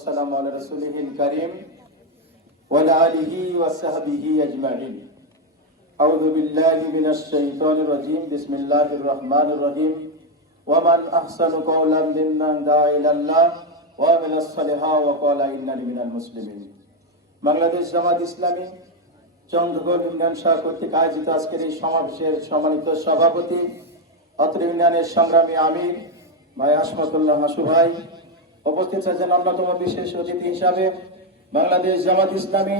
السلام على رسوله الكريم وعلى آله وصحبه أجمعين. أعوذ بالله من الشيطان الرجيم. بسم الله الرحمن الرحيم. ومن أحسن قولا ممن دعا إلى الله وعمل الصالحات وقال إنني من المسلمين. Bangladesh Jamaat Islami Chandragarh union শাখা কর্তৃক আয়োজিত আজকের এই সমাবেশের সম্মানিত সভাপতি, অত্র ইউনিয়নের সংগ্রামী আমির ভাই আশফাকুল্লাহ মাসু ভাই, উপস্থিত আছেন অন্যতম বিশেষ অতিথি হিসাবে বাংলাদেশ জামাত ইসলামী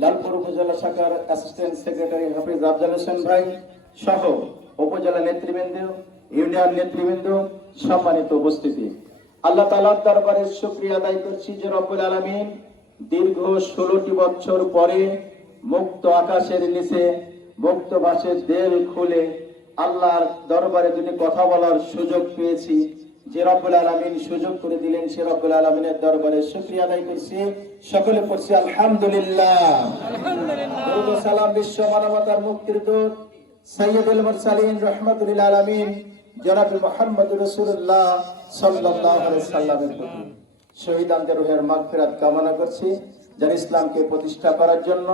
লালপুর উপজেলা শাখার অ্যাসিস্ট্যান্ট সেক্রেটারি হাফিজ আফজাল হোসেন ভাই সহ উপজেলা নেতৃবৃন্দ, ইউনিয়ন নেতৃবৃন্দ, সম্মানিত উপস্থিতি, আল্লাহ তাআলার দরবারে শুকরিয়া আদায় করছি যে রব্বুল আলামিন দীর্ঘ 16টি বছর পরে মুক্ত আকাশের নিচে মুক্ত ভাষের দেল খুলে আল্লাহর দরবারে যদি কথা বলার সুযোগ পেয়েছি, যে রব্বুল আলামিন সুযোগ করে দিলেন, সে রব্বুল আলামিনের দরবারে শুকরিয়া আদায় করছি। সকলে পড়ছি আলহামদুলিল্লাহ। দরুদ ও সালাম বিশ্ব মানবতার মুক্তির দূত সাইয়্যিদুল মুরসালিন রাহমাতুল লিল আলামিন জনাব মুহাম্মদুর রাসূলুল্লাহ সাল্লাল্লাহু আলাইহি সাল্লামের প্রতি শহীদদের রূহের মাগফিরাত কামনা করছি, যারা ইসলামকে প্রতিষ্ঠা করার জন্য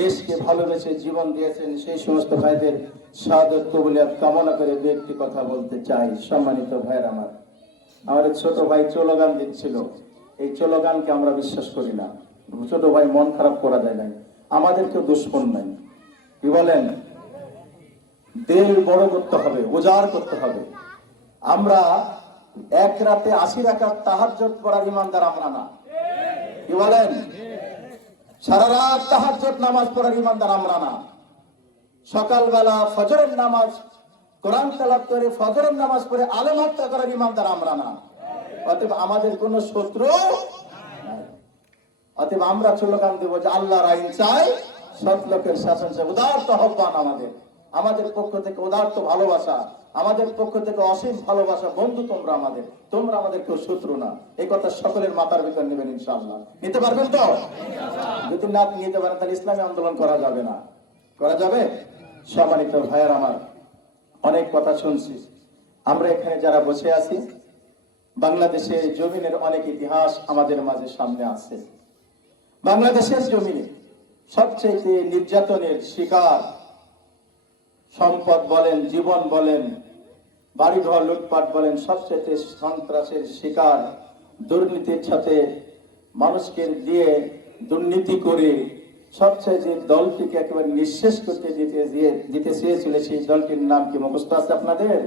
দেশকে ভালোবেসে জীবন দিয়েছেন, সেই সমস্ত ভাইদের শাহাদাত কবুলিয়াত কামনা করে দু একটি কথা বলতে চাই। সম্মানিত ভাইরা, আমার ছোট ভাই স্লোগান দিচ্ছিল, এই স্লোগানকে আমরা বিশ্বাস করি না। ছোট ভাই, মন খারাপ করা যায় না, আমাদের কেউ দুশ্মন নাই। কি বলেন? দিল বড় করতে হবে, উজাড় করতে হবে। আমরা এক রাতে 80 রাকাত তাহাজ্জুদ পড়ার ইমানদার আমরা না। কি বলেন? সারা রাত তাহাজ্জুদ নামাজ পড়ার ইমানদার আমরা না। সকালবেলা ফজরের নামাজ কোরআন তেলাওয়াত করে ফজরের নামাজ পড়ে আলেম হত্যা করার ইমানদার আমরা না। অতএব আমাদের কোন শত্রু নাই। অতএব আমরা স্লোগান দেব যে আল্লাহর আইন চাই, সৎ লোকের শাসন চাই। উদারত আহ্বান আমাদের পক্ষ থেকে, উদারত ভালোবাসা আমাদের পক্ষ থেকে, অসীম ভালোবাসা। বন্ধু তোমরা আমাদের কেউ শত্রু না। এই কথা সকলের মাথার ভিতর নেবেন ইনশাআল্লাহ। নিতে পারবেন তো? যদি না নিতে পারেন তাহলে ইসলামী আন্দোলন করা যাবে না। করা যাবে? সম্মানিত ভাইয়ের আমার, অনেক কথা শুনছি। আমরা এখানে যারা বসে আছি, বাংলাদেশের জমিনের অনেক ইতিহাস আমাদের মাঝে সামনে আছে। বাংলাদেশের জমিনে সবচেয়ে নির্যাতনের শিকার, সম্পদ বলেন, জীবন বলেন, বাড়িঘর লুটপাট বলেন, সবচেয়ে সন্ত্রাসের শিকার, দুর্নীতির সাথে মানুষকে দিয়ে দুর্নীতি করে সবচেয়ে যে দলটিকে একেবারে নিঃশেষ করতে দিতে চেয়েছিল, সেই দলটির নাম কি মুখস্থ আছে আপনাদের?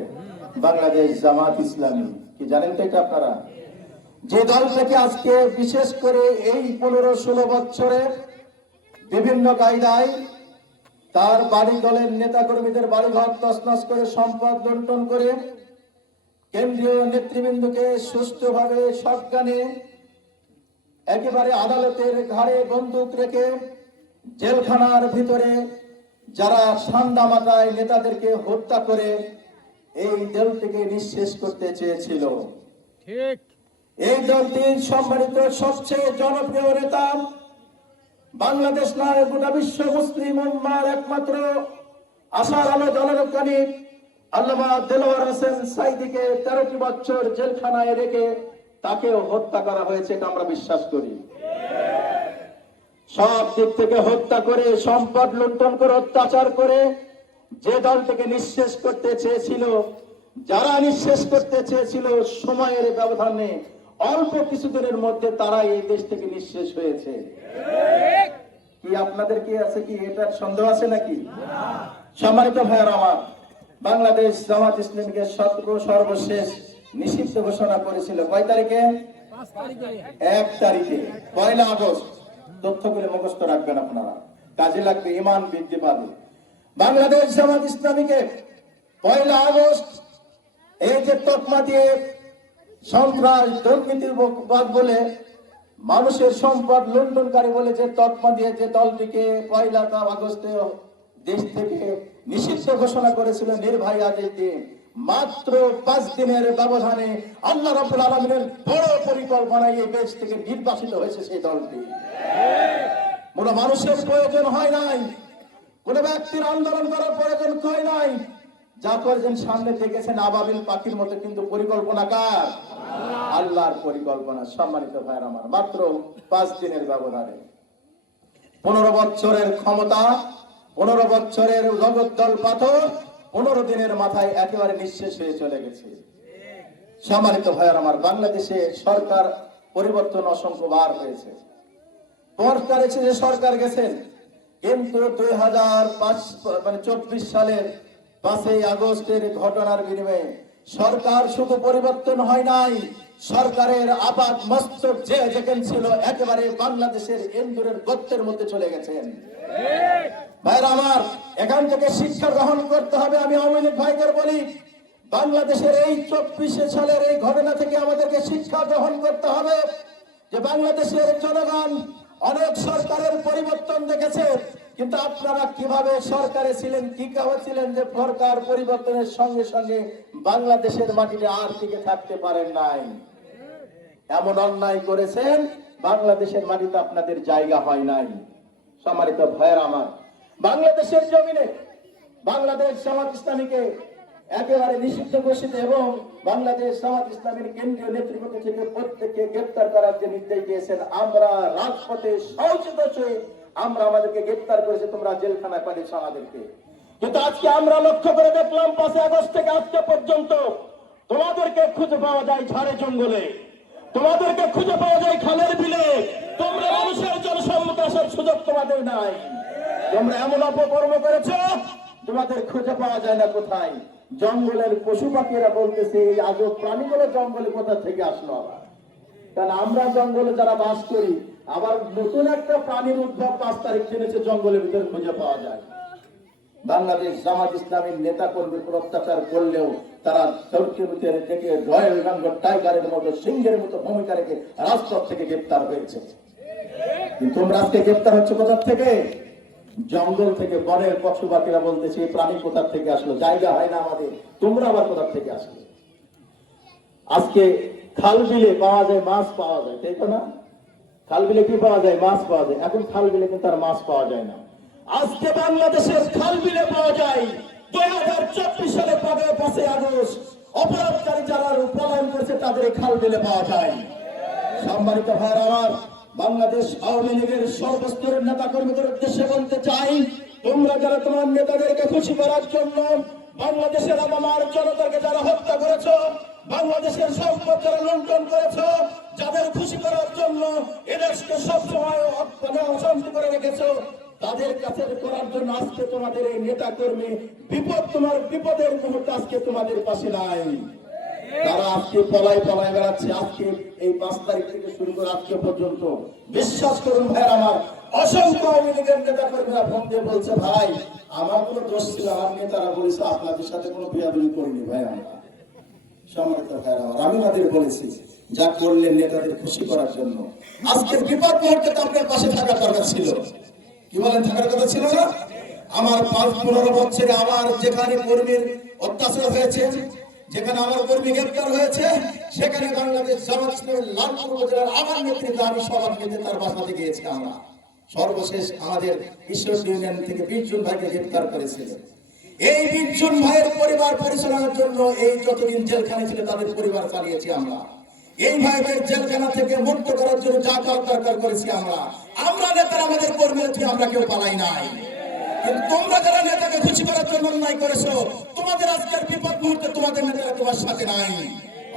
বাংলাদেশ জামাত ইসলামী। কি জানেন তো এটা আপনারা? যে দলটাকে আজকে বিশেষ করে এই 15-16 বছরে বিভিন্ন কায়দায় তার বাড়ি দলের নেতা কর্মীদের বাড়িঘর তছনছ করে, সম্পদ লুণ্ঠন করে, কেন্দ্রীয় নেতৃবৃন্দকে সুষ্ঠুভাবে সজ্ঞানে একেবারে আদালতের ঘাড়ে বন্দুক রেখে জেলখানার ভিতরে যারা ঠান্ডা মাথায় নেতাদেরকে হত্যা করে এই দলটিকে নিঃশেষ করতে চেয়েছিল। ঠিক এই দলটির সম্মানিত সবচেয়ে জনপ্রিয় নেতা, বাংলাদেশ নয় গোটা বিশ্ব মুসলিম উম্মার একমাত্র আশার আলো জনরক্ষানী আল্লামা দেলোয়ার হোসেন সাঈদীকে 13টি বছর জেলখানায় রেখে তাকেও হত্যা করা হয়েছে, এটা আমরা বিশ্বাস করি। সব দিক থেকে হত্যা করে, সম্পদ লুণ্ঠন করে, অত্যাচার করে যে দলটিকে নিঃশেষ করতে চেয়েছিল, যারা নিঃশেষ করতে চেয়েছিল, সময়ের ব্যবধানে অল্প কিছুদিনের মধ্যে তারা এই দেশ থেকে নিঃশেষ হয়েছে। কি আপনাদের কি আছে? কি এটার সন্দেহ আছে নাকি? সম্মানিত ভাইয়েরা আমার, বাংলাদেশ জামাত ইসলামীকে সর্বশেষ নিষিদ্ধ ঘোষণা করেছিল কয় তারিখে? 1 তারিখে, 1 আগস্ট। তথ্যগুলো মুখস্থ রাখবেন আপনারা, কাজে লাগবে, ঈমান বৃদ্ধি পাবে। বাংলাদেশ জামাত ইসলামীকে 1 আগস্ট এই যে তকমা দিয়ে সন্ত্রাস দুর্নীতির বলে, মানুষের সম্পদ লুণ্ঠনকারী বলে যে তকমা দিয়ে যে দলটিকে 1 আগস্টে দেশ থেকে নিষিদ্ধ ঘোষণা করেছিল নির্বাহী আদেশ দিয়ে, মাত্র 5 দিনের ব্যবধানে আল্লাহ রাব্বুল আলামিনের বড় পরিকল্পনায় এই দেশ থেকে নির্বাসিত হয়েছে সেই দলটি। কোন মানুষের প্রয়োজন হয় নাই, কোন ব্যক্তির আন্দোলন করার প্রয়োজন হয় নাই। যা করেছেন সামনে দেখেছেন আবাবিল পাখির মতো, কিন্তু পরিকল্পনা কার? আল্লাহর পরিকল্পনা। সম্মানিত ভাইরা আমার, মাত্র 5 দিনের ব্যবধানে 15 বছরের ক্ষমতা, 15 বছরের জগদ্দল পাথর 15 দিনের মাথায় একেবারে নিঃশেষ হয়ে চলে গেছে। সম্মানিত ভাইরা আমার, বাংলাদেশে সরকার পরিবর্তন অসংখ্যবার হয়েছে। সরকার এসেছে, সরকার গেছেন, কিন্তু 2024 সালের 5ই আগস্টের ঘটনার বিনিময়ে সরকার শুধু পরিবর্তন হয় নাই, সরকারের আপাত মস্তক যে যেখানে ছিল একেবারে বাংলাদেশের ইন্দুরের গর্তের মধ্যে চলে গেছেন। ভাইরা আমার, এখান থেকে শিক্ষা গ্রহণ করতে হবে। আমি আওয়ামী লীগ ভাইদের বলি, বাংলাদেশের এই 24 সালের এই ঘটনা থেকে আমাদেরকে শিক্ষা গ্রহণ করতে হবে যে বাংলাদেশের জনগণ অনেক সরকারের পরিবর্তন দেখেছে, কিন্তু আপনারা কিভাবে সরকারে ছিলেন, কি ছিলেন যে সরকার পরিবর্তনের সঙ্গে সঙ্গে বাংলাদেশের মাটিতে আর টিকে থাকতে পারেন নাই। এমন অন্যায় করেছেন, বাংলাদেশের মাটিতে আপনাদের জায়গা হয় নাই। সম্মানিত ভাইয়েরা আমার, বাংলাদেশের জমিনে বাংলাদেশ জামাত ইসলামীকে একেবারে নিষিদ্ধ ঘোষিত এবং বাংলাদেশ জামাত ইসলামীর কেন্দ্রীয় নেতৃত্ব থেকে প্রত্যেককে গ্রেফতার করার যে নির্দেশ দিয়েছেন, আমরা রাজপথে সহযোগিতা হয়ে আমরা আমাদেরকে গ্রেফতার করেছে, তোমরা জেলখানায় পাঠিয়েছ আমাদেরকে। কিন্তু আজকে আমরা লক্ষ্য করে দেখলাম 5 আগস্ট থেকে আজকে পর্যন্ত তোমাদেরকে খুঁজে পাওয়া যায় ঝাড়ে জঙ্গলে, তোমাদেরকে খুঁজে পাওয়া যায় খালের বিলে, তোমরা মানুষের জনসম্মুখে আসার সুযোগ তোমাদের নাই। তোমরা এমন অপকর্ম করেছ, তোমাদের খুঁজে পাওয়া যায় না কোথায়। জঙ্গলের পশু পাখিরা বলতেছে এই আজব প্রাণীগুলো জঙ্গলে কোথা থেকে আসলো আবার। কারণ আমরা জঙ্গলে যারা বাস করি, আবার নতুন একটা প্রাণীর উদ্ভব 5 তারিখ জেনেছে জঙ্গলের ভিতরে খুঁজে পাওয়া যায়। বাংলাদেশ জামাত ইসলামের নেতা কর্মীর উপর অত্যাচার করলেও তারা চরকির ভিতরে থেকে রয়্যাল বেঙ্গল টাইগারের মতো সিংহের মতো ভূমিকা রেখে রাজপথ থেকে গ্রেপ্তার হয়েছে। কিন্তু তোমরা আজকে গ্রেপ্তার হচ্ছে কোথা থেকে? জঙ্গল থেকে। বনের পশু পাখিরা বলতেছে এই প্রাণী কোথা থেকে আসলো, জায়গা হয় না আমাদের, তোমরা আবার কোথা থেকে আসলো। আজকে খাল বিলে পাওয়া যায়, মাছ পাওয়া যায়, তাই তো না? খাল বিলে কি পাওয়া যায়? মাছ পাওয়া যায়। এখন খাল বিলে কিন্তু আর মাছ পাওয়া যায় না। আজকে বাংলাদেশের খাল বিলে পাওয়া যায় 2024 সালে 5ই আগস্ট অপরাধকারী যারা পলায়ন করেছে তাদের খাল বিলে পাওয়া যায়। সম্মানিত ভাইরা আমার, বাংলাদেশ আওয়ামী লীগের সর্বস্তরের নেতা কর্মীদের উদ্দেশ্যে বলতে চাই, তোমরা যারা তোমার নেতাদেরকে খুশি করার জন্য বাংলাদেশের আমার জনতাকে যারা হত্যা করেছ, বাংলাদেশের সম্পদ যারা লুণ্ঠন করেছ, যাদের খুশি করার জন্য এদেশকে সবসময় অশান্তি করে রেখেছ, তাদের কাছে করার জন্য আজকে তোমাদের এই নেতা কর্মী তোমার বিপদের মুহূর্তে আজকে তোমাদের পাশে নাই। তারা আজকে পলায় বেড়াচ্ছে। আজকে এই 5 তারিখ থেকে শুরু করে আজকে পর্যন্ত বিশ্বাস করুন ভাইয়ের আমার, অসংখ্য আওয়ামী লীগের নেতা কর্মীরা ফোন দিয়ে বলছে, ভাই আমার কোনো দোষ ছিল, আমার নেতারা বলেছে আপনাদের সাথে কোনো বেয়াদবি করিনি ভাই। আমরা সম্মানিত ভাইয়ের আমার, আমি তাদের বলেছি যা করলেন নেতাদের খুশি করার জন্য। আজকের বিপদ মুহূর্তে তো আপনার পাশে থাকার দরকার ছিল। কি বলেন, থাকার কথা ছিল না? আমার 15 বছরে আমার যেখানে কর্মীর অত্যাচার হয়েছে, যেখানে আমার কর্মী গ্রেপ্তার হয়েছে, সেখানে বাংলাদেশ জামাত ইসলামের লালপুর উপজেলার আমার নেতৃত্বে আমি সবার নেতা তার বাসাতে গিয়েছি। আমরা সর্বশেষ আমাদের ঈশ্বর ইউনিয়ন থেকে 20 জন ভাইকে গ্রেপ্তার করেছিল। এই 20 জন ভাইয়ের পরিবার পরিচালনার জন্য এই যতদিন জেলখানে ছিল তাদের পরিবার চালিয়েছি আমরা। এই ভাইদের জেলখানা থেকে মুক্ত করার জন্য যা দরকার করেছি আমরা নেতারা আমাদের কর্মীরা থেকে আমরা কেউ পালাই নাই। কিন্তু তোমরা যারা নেতাকে খুশি করার জন্য অন্যায় করেছো, তোমাদের আজকের বিপদ মুহূর্তে তোমাদের নেতারা তোমার সাথে নাই।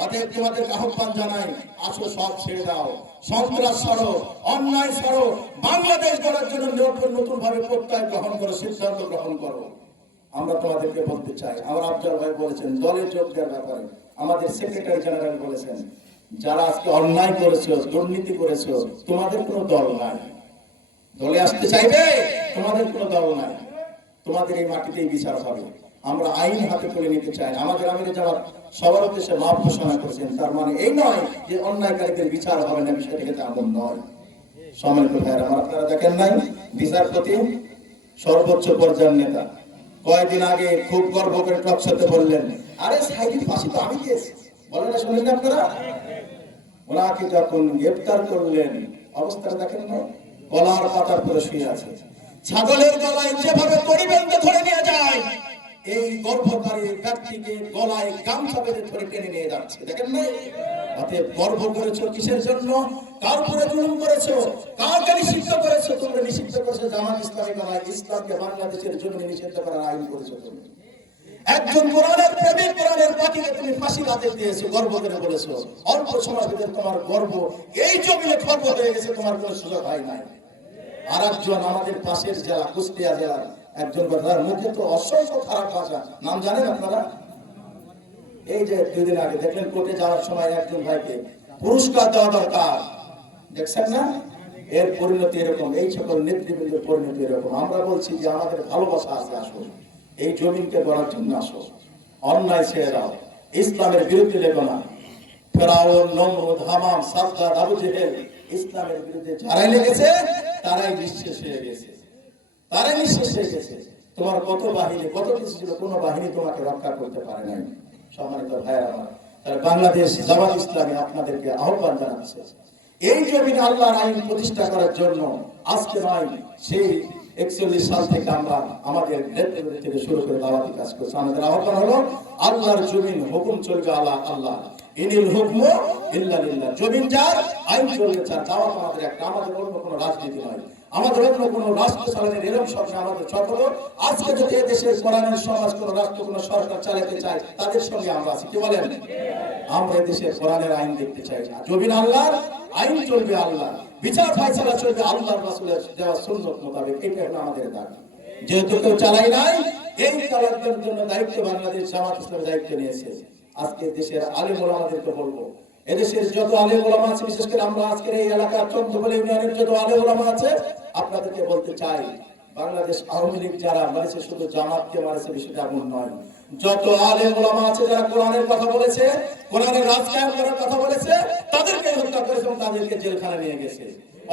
অতএব তোমাদের আহ্বান জানাই, আসো সব ছেড়ে দাও, সন্ত্রাস সরো, অন্যায় সরো, বাংলাদেশ গড়ার জন্য নতুন ভাবে প্রত্যয় গ্রহণ করো, সিদ্ধান্ত গ্রহণ করো। আমরা তোমাদেরকে বলতে চাই, আমার আফজাল ভাই বলেছেন দলে যোগ দেওয়ার ব্যাপারে, আমাদের সেক্রেটারি জেনারেল বলেছেন যারা আজকে অন্যায় করেছো, দুর্নীতি করেছো, তোমাদের কোনো দল নাই। দলে আসতে চাইবে, তোমাদের কোনো দল নাই, তোমাদের এই মাটিতেই বিচার হবে। আমরা আইন হাতে তুলে নিতে চাই। আমাদের আমির জামাত সবার উদ্দেশ্যে মাপ ঘোষণা করেছেন, তার মানে এই নয় যে অন্যায়কারীদের বিচার হবে না, বিষয়টিকে তেমন নয়। সম্মানিত ভাইয়েরা আমার, আপনারা দেখেন নাই বিচারপতি সর্বোচ্চ পর্যায়ের নেতা কয়েকদিন আগে খুব গর্ব করে টকশোতে বললেন, আরে সাইদির ফাঁসি তো আমি দিয়েছি, বলেন না, শুনলেন আপনারা? ওনাকে যখন গ্রেপ্তার করলেন অবস্থাটা দেখেন না, গলার পাতার পরে শুয়ে আছে। ছাগলের গলায় যেভাবে পরিবন্ধ ধরে নিয়ে যায়, এই গর্ভকারী ব্যক্তিকে গলায় গামছা বেঁধে ধরে টেনে নিয়ে যাচ্ছে, দেখেন না? অতএব গর্ব করেছো কিসের জন্য? কার উপরে জুলুম করেছো? কাকে নিষিদ্ধ করেছো? তোমরা নিষিদ্ধ করেছো জামাত ইসলামী করায়, ইসলামকে বাংলাদেশের জমিনে নিষিদ্ধ করার আইন করেছো তুমি। একজন কোরআনের প্রেমিক, কোরআনের পাখিকে তুমি ফাঁসির আদেশ দিয়েছো, গর্ব করে বলেছো। অল্প সময়ের ভিতরে তোমার গর্ব এই জমিনে খর্ব হয়ে গেছে, তোমার কোনো সুযোগ হয় নাই। আর একজন আমাদের পাশের জেলা কুষ্টিয়া জেলার একজন কথার মুখে তো অসংখ্য খারাপ ভাষা, নাম জানেন আপনারা? এই যে 2 দিন আগে দেখলেন কোর্টে যাওয়ার সময় একজন ভাইকে পুরস্কার দেওয়া দরকার, দেখছেন না? এর পরিণতি এরকম, এই সকল নেতৃবৃন্দের পরিণতি এরকম। আমরা বলছি যে আমাদের ভালোবাসা আছে, আসো এই জমিনকে গড়ার জন্য আসো, অন্যায় ছেড়ে দাও, ইসলামের বিরুদ্ধে লেগো না। ফেরাউন, নমরুদ, হামান, সাদ্দাত, আবু জেহেল ইসলামের বিরুদ্ধে যারাই লেগেছে তারাই নিঃশেষ হয়ে গেছে, তারাই নিঃশেষ হয়ে গেছে। তোমার কত বাহিনী, কত কিছু ছিল, কোনো বাহিনী তোমাকে রক্ষা করতে পারে নাই। সম্মানিত ভাইয়েরা আমার, তাহলে বাংলাদেশ জামাত ইসলামী আপনাদেরকে আহ্বান জানাচ্ছে এই জমিনে আল্লাহর আইন প্রতিষ্ঠা করার জন্য। আজকে নয়, সেই 41 সাল থেকে আমরা আমাদের নেতৃত্ব থেকে শুরু করে দাওয়াতি কাজ করছি। আমাদের আহ্বান হলো আল্লাহর জমিন, হুকুম চলবে আল্লাহ আল্লাহ, ইনিল হুকমু ইল্লা লিল্লাহ। জমিন যার, আইন চলবে তার। দাওয়াত আমাদের একটা, আমাদের অন্য কোনো রাজনীতি নয়, আমাদের অন্য কোনো রাষ্ট্র চালানোর এরকম স্বপ্ন আমাদের সকল। আজকে যদি এদেশের কোরআনের সমাজ কোনো রাষ্ট্র, কোনো সরকার চালাতে চায়, তাদের সঙ্গে আমরা আছি, কি বলেন? আমরা এদেশে কোরআনের আইন দেখতে চাই না। জমিন আল্লাহর, আইন চলবে আল্লাহ, বিচার ফায়সালা চলবে আল্লাহর রাসূলের দেওয়া সুন্নাত মোতাবেক। এটা হলো আমাদের দাবি। যেহেতু কেউ চালাই নাই, এই চালানোর জন্য দায়িত্ব বাংলাদেশ জামাত ইসলামের দায়িত্ব নিয়েছে। আজকে দেশের আলেম ওলামাদেরকে বলবো, এদেশের যত আলেম ওলামা আছে, বিশেষ করে আমরা আজকের এই এলাকার চন্দ্রকোনা ইউনিয়নের যত আলেম ওলামা আছে, আপনাদেরকে বলতে চাই, বাংলাদেশ আওয়ামী লীগ যারা মারেছে, শুধু জামাতকে মারেছে বিষয়টা এমন নয়। যত আলেম ওলামা আছে যারা কোরআনের কথা বলেছে, কোরআনের রাজ কায়েম করার কথা বলেছে, তাদেরকে হত্যা করেছে এবং তাদেরকে জেলখানায় নিয়ে গেছে।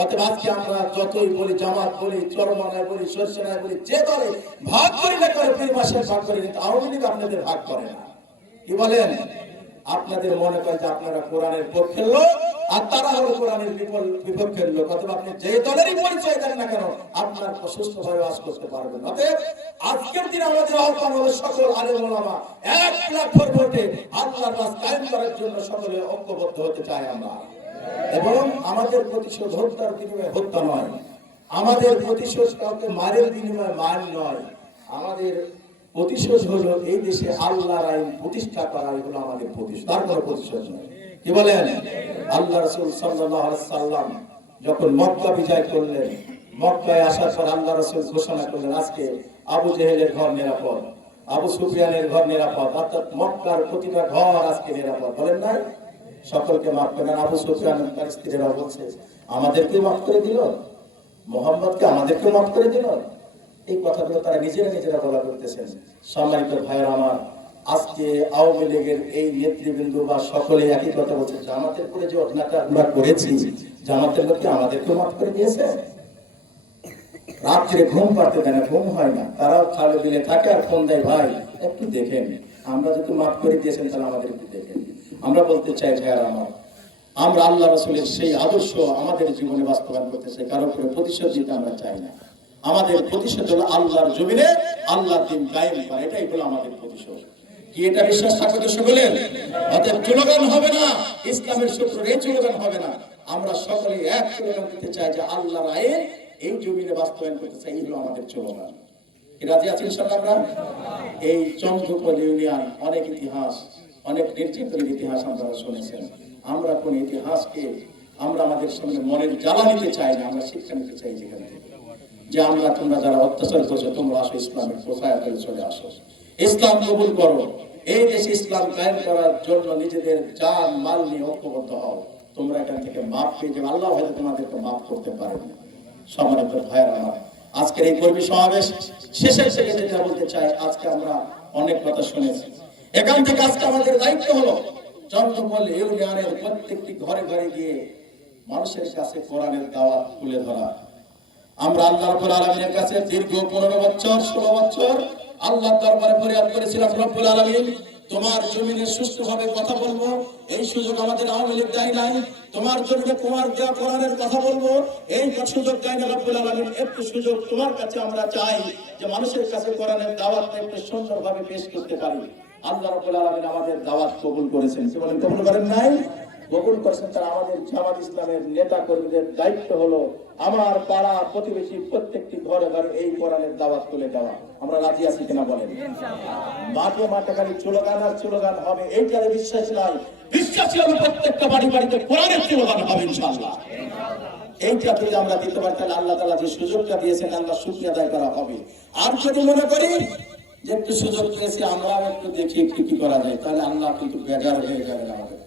অতএব আজকে আমরা যতই বলি, জামাত বলি, চরমনায় বলি, সরসেনায় বলি, যে দলে ভাগ করি না করে, 2 মাসের ভাগ করি, কিন্তু আওয়ামী লীগ আপনাদের ভাগ করে না। কি বলেন? আপনাদের মনে করেন যে আপনারা কোরআনের পক্ষের লোক, আর তারা হলো কোরআনের বিপক্ষের লোক। অথবা আপনি যে দলেরই পরিচয় দেন না কেন, আপনার সুস্থভাবে বাস করতে পারবেন। অতএব আজকের দিনে আমাদের আহ্বান হলো সকল আলেম ওলামা এক প্ল্যাটফর্মে উঠে আল্লাহর রাজ কায়েম করার জন্য সকলে ঐক্যবদ্ধ হতে চাই আমরা। এবং আমাদের প্রতিশোধ হত্যার বিনিময়ে হত্যা নয়, আমাদের প্রতিশোধ কাউকে মারের বিনিময়ে মার নয়। আমাদের প্রতিশোধ হলো এই দেশে আল্লাহর আইন প্রতিষ্ঠা করা, এগুলো আমাদের প্রতিশোধ, তার কোনো প্রতিশোধ নয়। কি বলেন? আল্লাহ রাসূল সাল্লাল্লাহু আলাইহি সাল্লাম যখন মক্কা বিজয় করলেন, মক্কায় আসার পর আল্লাহ রাসূল ঘোষণা করলেন, আজকে আবু জেহেলের ঘর নিরাপদ, আবু সুফিয়ানের ঘর নিরাপদ, অর্থাৎ মক্কার প্রতিটা ঘর আজকে নিরাপদ। বলেন না? সকলকে মাফ করেন। আবু সুফিয়ানের তার স্ত্রীরা বলছে, আমাদেরকে মাফ করে দিল, মুহাম্মদকে আমাদেরকে মাফ করে দিল। এই কথাগুলো তারা নিজেরা বলা করতেছেন। সম্মানিত ভাইয়েরা আমার, আজকে আওয়ামী লীগের এই নেতৃবৃন্দ বা সকলে একই কথা বলছে, জামাতের করে যে অন্যায়টা আমরা করেছি, জামাতের লোককে আমাদেরকে মাফ করে দিয়েছে। রাত্রে ঘুম পাড়তে দেয় না, ঘুম হয় না, তারাও খালে দিলে থাকে আর ফোন দেয়, ভাই একটু দেখেন, আমরা যদি মাফ করে দিয়েছেন তাহলে আমাদের একটু দেখেন। আমরা বলতে চাই ভাইয়েরা আমার, আমরা আল্লাহ রাসূলের সেই আদর্শ আমাদের জীবনে বাস্তবায়ন করতে চাই, কারোর উপরে প্রতিশোধ দিতে আমরা চাই না। আমাদের প্রতিশোধ হলো আল্লাহর জমিনে আল্লাহর দিন কায়েম করা, এটাই হলো আমাদের প্রতিশোধ। কি এটা বিশ্বাস থাকবে তো সকলের? অতএব স্লোগান হবে না, ইসলামের সূত্র এই স্লোগান হবে না। আমরা সকলে এক স্লোগান দিতে চাই যে আল্লাহর আইন এই জমিনে বাস্তবায়ন করতে চাই, এই হলো আমাদের স্লোগান। কি রাজি আছেন ইনশাআল্লাহ? আমরা এই চন্দ্রকোনা ইউনিয়ন অনেক ইতিহাস, অনেক নির্যাতনের ইতিহাস আপনারা শুনেছেন। আমরা কোন ইতিহাসকে আমরা আমাদের সঙ্গে মনের জ্বালা নিতে চাই না, আমরা শিক্ষা নিতে চাই যেখান থেকে, যে তোমরা যারা অত্যাচার করছো, তোমরা আসো ইসলামের প্রচারে চলে আসো, ইসলাম কবুল করো, এই দেশে ইসলাম কায়েম করার জন্য নিজেদের জান মাল নিয়ে ঐক্যবদ্ধ হও। তোমরা এখান থেকে মাফ পেয়ে যাবে, আল্লাহ হয়তো তোমাদেরকে মাফ করতে পারেন। সম্মানিত ভাইয়েরা আমার, আজকের এই কর্মী সমাবেশ শেষের থেকে যেটা বলতে চাই, আজকে আমরা অনেক কথা শুনেছি। এখান থেকে আজকে আমাদের দায়িত্ব হলো চন্দ্রকোনা ইউনিয়নের প্রত্যেকটি ঘরে ঘরে গিয়ে মানুষের কাছে কোরআনের দাওয়াত তুলে ধরা। আমরা আল্লাহ রাব্বুল আলামিনের কাছে দীর্ঘ 15 বছর 16 বছর আল্লাহর দরবারে ফরিয়াদ করেছিলাম, রব্বুল আলামিন তোমার জমিনে সুষ্ঠুভাবে কথা বলবো, এই সুযোগ আমাদের আওয়ামী লীগ দেয় নাই। তোমার জমিনে তোমার দেওয়া কোরআনের কথা বলবো, এই সুযোগ দেয় না রব্বুল আলামিন। একটু সুযোগ তোমার কাছে আমরা চাই যে মানুষের কাছে কোরআনের দাওয়াতটা একটু সুন্দরভাবে পেশ করতে পারি। আল্লাহ রাব্বুল আলামিন আমাদের দাওয়াত কবুল করেছেন। কি বলেন, কবুল করেন নাই? কবুল করেছেন। তারা আমাদের জামাত ইসলামের নেতা কর্মীদের দায়িত্ব হলো আমার পাড়া প্রতিবেশী প্রত্যেকটি ঘরে ঘরে এই কোরআনের দাওয়াত তুলে দেওয়া। আমরা রাজি আছি কিনা বলেন? মাঠে মাঠে খালি স্লোগান আর স্লোগান হবে, এইটারে বিশ্বাস নাই। বিশ্বাসী হবে প্রত্যেকটা বাড়ি বাড়িতে কোরআনের স্লোগান হবে ইনশাআল্লাহ। এইটা যদি আমরা দিতে পারি তাহলে আল্লাহ তাআলা যে সুযোগটা দিয়েছেন আল্লাহ শুকরিয়া আদায় করা হবে। আর যদি মনে করি যে একটু সুযোগ পেয়েছি আমরা একটু দেখি একটু কি করা যায়, তাহলে আল্লাহ কিন্তু বেজার হয়ে যাবেন আমাদের।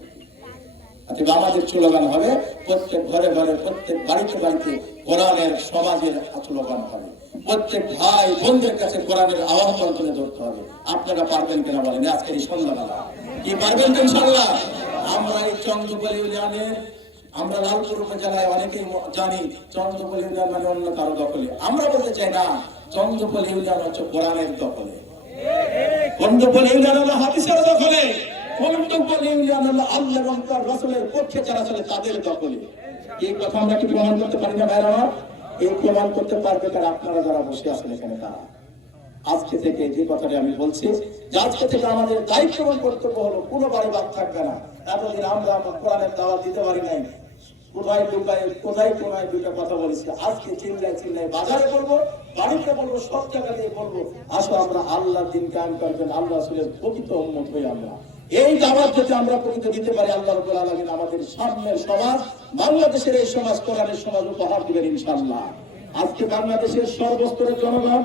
আমাদের স্লোগান হবে প্রত্যেক ঘরে ঘরে, প্রত্যেক বাড়িতে বাড়িতে কোরআনের সমাজের স্লোগান হবে। প্রত্যেক ভাই বোনদের কাছে কোরআনের আহ্বান তুলে ধরতে হবে। আপনারা পারবেন কিনা বলেন আজকের এই সন্ধ্যাবেলা? কি পারবেন ইনশাআল্লাহ? আমরা এই চন্দ্রপল্লী ইউনিয়নের, আমরা লালপুর উপজেলায় অনেকেই জানি চন্দ্রপল্লী ইউনিয়ন মানে অন্য কারো দখলে। আমরা বলতে চাই না, চন্দ্রপল্লী ইউনিয়ন হচ্ছে কোরআনের দখলে, চন্দ্রপল্লী ইউনিয়ন হলো হাদিসের দখলে, চন্দ্রপল্লী ইউনিয়ন হলো আল্লাহ এবং তার রাসূলের পক্ষে যারা চলে তাদের দখলে। এই কথা আমরা কি প্রমাণ করতে পারি না ভাইরা আমার? এই প্রমাণ করতে পারবে তারা আপনারা যারা বসে আছেন এখানে। তারা আজকে থেকে যে কথাটা আমি বলছি, যে আজকে থেকে আমাদের দায়িত্ব এবং কর্তব্য হলো কোনো বাড়ি বাদ থাকবে না। এতদিন আমরা কোরআনের দাওয়াত দিতে পারি নাই, কোথায় কোথায় দুটা কথা বলেছি। আজকে চিল্লায় চিল্লায় বাজারে বলবো, বাড়িতে বলবো, সব জায়গাতেই বলবো, আসো আমরা আল্লাহর দিন কায়েম করবেন, আল্লাহ রাসূলের প্রকৃত উম্মত হই আমরা। এই দাওয়াত যদি আমরা প্রকৃত দিতে পারি আল্লাহ রাব্বুল আলামিন আমাদের সামনের সমাজ, বাংলাদেশের এই সমাজ কোরআনের সমাজ উপহার দিবেন ইনশাআল্লাহ। আজকে বাংলাদেশের সর্বস্তরের জনগণ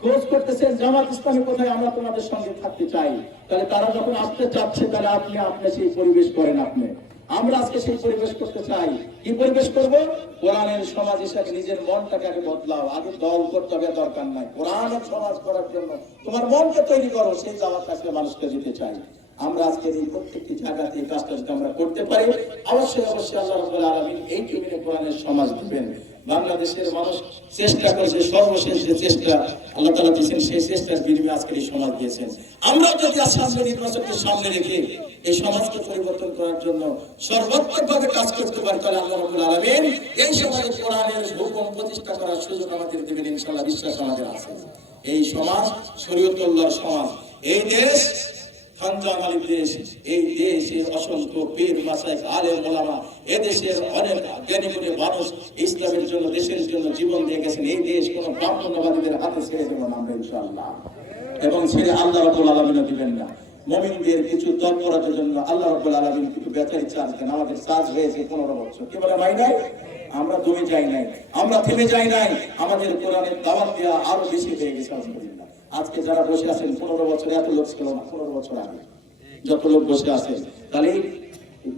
খোঁজ করতেছেন জামাত ইসলামী কোথায়, আমরা তোমাদের সঙ্গে থাকতে চাই। তাহলে তারা যখন আসতে চাচ্ছে তাহলে আপনি সেই পরিবেশ করেন। আমরা আজকে সেই পরিবেশ করতে চাই। কি পরিবেশ করব? কোরআনের সমাজ হিসাবে নিজের মনটাকে আগে বদলাও। আগে দল করতে হবে দরকার নাই, কোরআনের সমাজ করার জন্য তোমার মনকে তৈরি করো। সেই দাওয়াত আসলে মানুষকে দিতে চাই। আমরা আজকে এই প্রত্যেকটি জায়গাতে এই কাজটা যদি আমরা করতে পারি, অবশ্যই আল্লাহ রাব্বুল আলামিন এই জমিনে কোরআনের সমাজ দিবেন। বাংলাদেশের মানুষ চেষ্টা করেছে, সর্বশেষ যে চেষ্টা আল্লাহ তাআলা দিয়েছেন সেই চেষ্টার বিনিময়ে আজকে এই সমাজ দিয়েছেন। আমরা যদি সামনে নির্বাচনকে সামনে রেখে এই সমাজকে পরিবর্তন করার জন্য সর্বাত্মকভাবে কাজ করতে পারি, তাহলে আল্লাহ রাব্বুল আলামিন এই সমাজে কোরআনের হুকুম প্রতিষ্ঠা করার সুযোগ আমাদের দিবেন ইনশাআল্লাহ। বিশ্বাস আমাদের আছে। এই সমাজ শরীয়তুল্লাহর সমাজ, এই দেশ খানজান আলী দেশ, এই দেশের অসংখ্য পীর মাশায়েখ আলেম ওলামা, এদেশের অনেক জ্ঞানী গুণী মানুষ ইসলামের জন্য দেশের জন্য জীবন দিয়ে গেছেন। এই দেশ কোনো ব্রাহ্মণ্যবাদীদের হাতে ছেড়ে দেব না আমরা ইনশাআল্লাহ, এবং ছেড়ে আল্লাহ রাব্বুল আলামিন দিবেন না। মুমিনদের কিছু তৎপরতার জন্য আল্লাহ রাব্বুল আলামিন কিছু বেচারি চার্জ দেন। আমাদের চার্জ হয়েছে 15 বছর। কি বলে ভাই নাই? আমরা দমে যাই নাই, আমরা থেমে যাই নাই। আমাদের কোরআনের দাওয়াত দেওয়া আরো বেশি হয়ে গেছে আলহামদুলিল্লাহ। আজকে যারা বসে আছেন 15 বছর এত লোক ছিল না। 15 বছর আগে যত লোক বসে আছেন, তাহলে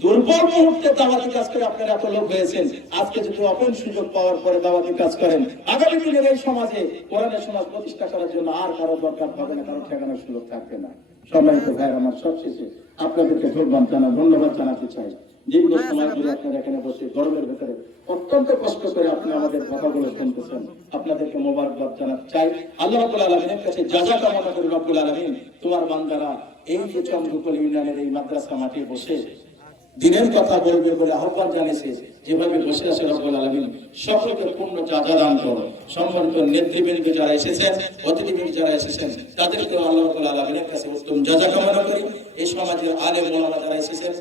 দুর্বল মুহূর্তে দাওয়াতি কাজ করে আপনারা এত লোক হয়েছেন। আজকে যদি অপন সুযোগ পাওয়ার পরে দাওয়াতি কাজ করেন, আগামী দিনের এই সমাজে কোরআনের সমাজ প্রতিষ্ঠা করার জন্য আর কারো দরকার হবে না, কারো ঠেকানোর সুযোগ থাকবে না। সম্মানিত ভাই আমার, সবশেষে আপনাদেরকে ধন্যবাদ জানাতে চাই। দীর্ঘ সময় ধরে আপনারা এখানে বসে গরমের ভেতরে অত্যন্ত কষ্ট করে আপনি আমাদের কথাগুলো শুনতেছেন, আপনাদেরকে মোবারকবাদ জানাতে চাই। আল্লাহ রাব্বুল আলামিনের কাছে জাযা কামনা করি। রব্বুল আলামিন তোমার বান্দারা এই যে চন্দ্রপল্লী ইউনিয়নের এই মাদ্রাসা মাঠে বসে দিনের কথা বলবে বলে আহ্বান জানিয়েছে, যেভাবে বসে আছে রব্বুল আলামিন সকলকে পূর্ণ জাযা দান করো। সম্মানিত নেতৃবৃন্দ যারা এসেছেন, অতিথিবৃন্দ যারা এসেছেন, তাদেরকে আল্লাহ রাব্বুল আলামিনের কাছে উত্তম জাযা কামনা করি। এই সমাজের আলেম ওলামা যারা এসেছেন,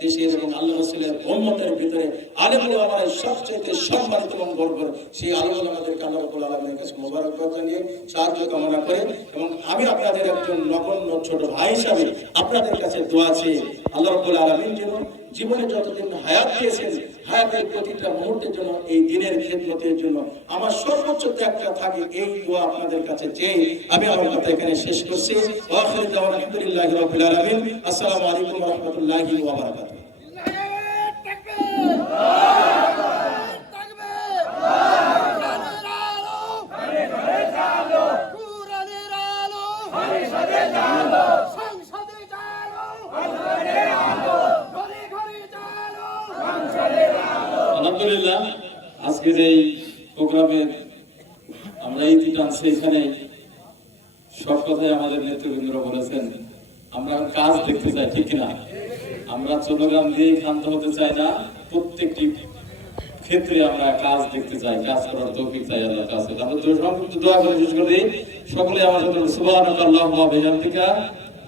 দেশের এবং আল্লাহ রাসূলের উম্মতের ভিতরে আলেম ওলামার সবচেয়ে সম্মানিত এবং গর্ব, সেই আলেম ওলামাদেরকে আল্লাহ রাব্বুল আলামিনের কাছে মোবারকবাদ জানিয়ে সাহায্য কামনা করেন। এবং আমি আপনাদের একজন নগণ্য ছোট ভাই হিসাবে আপনাদের কাছে দোয়া চেয়ে আল্লাহ রাব্বুল আলামিন যেন জীবনে যতদিন হায়াত দিয়েছেন, হায়াতের প্রতিটা মুহূর্তের জন্য এই দিনের খেদমতের জন্য আমার সর্বোচ্চ ত্যাগটা থাকে, এই দোয়া আপনাদের কাছে চেয়ে আমি আমার কথা এখানে শেষ করছি। ওয়া আখিরু দাওয়ানা আলহামদুলিল্লাহি রাব্বিল আলামিন। আসসালামু আলাইকুম ওয়া রাহমাতুল্লাহি ওয়া বারাকাতুহু। আলহামদুলিল্লাহ, আজকের এই প্রোগ্রামের আমরা ইতি টানছি। এখানে সব কথাই আমাদের নেতৃবৃন্দরা বলেছেন। আমরা কাজ দেখতে চাই, ঠিক কিনা? আমরা চট্টগ্রাম দিয়ে ক্ষান্ত হতে চাই না, প্রত্যেকটি ক্ষেত্রে আমরা কাজ দেখতে চাই, কাজ করার তৌফিক চাই আল্লাহর কাছে। আমরা তো সংক্ষিপ্ত দোয়া করে শেষ করি। সকলে আমার সাথে সুবহানাল্লাহি ওয়া বিহামদিহি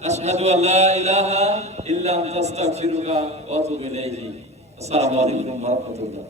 আশহাদু আল্লা ইলাহা ইল্লা আনতা আস্তাগফিরুকা ওয়া আতুবু ইলাইহি। আসসালামু আলাইকুম ওয়া রাহমাতুল্লাহ।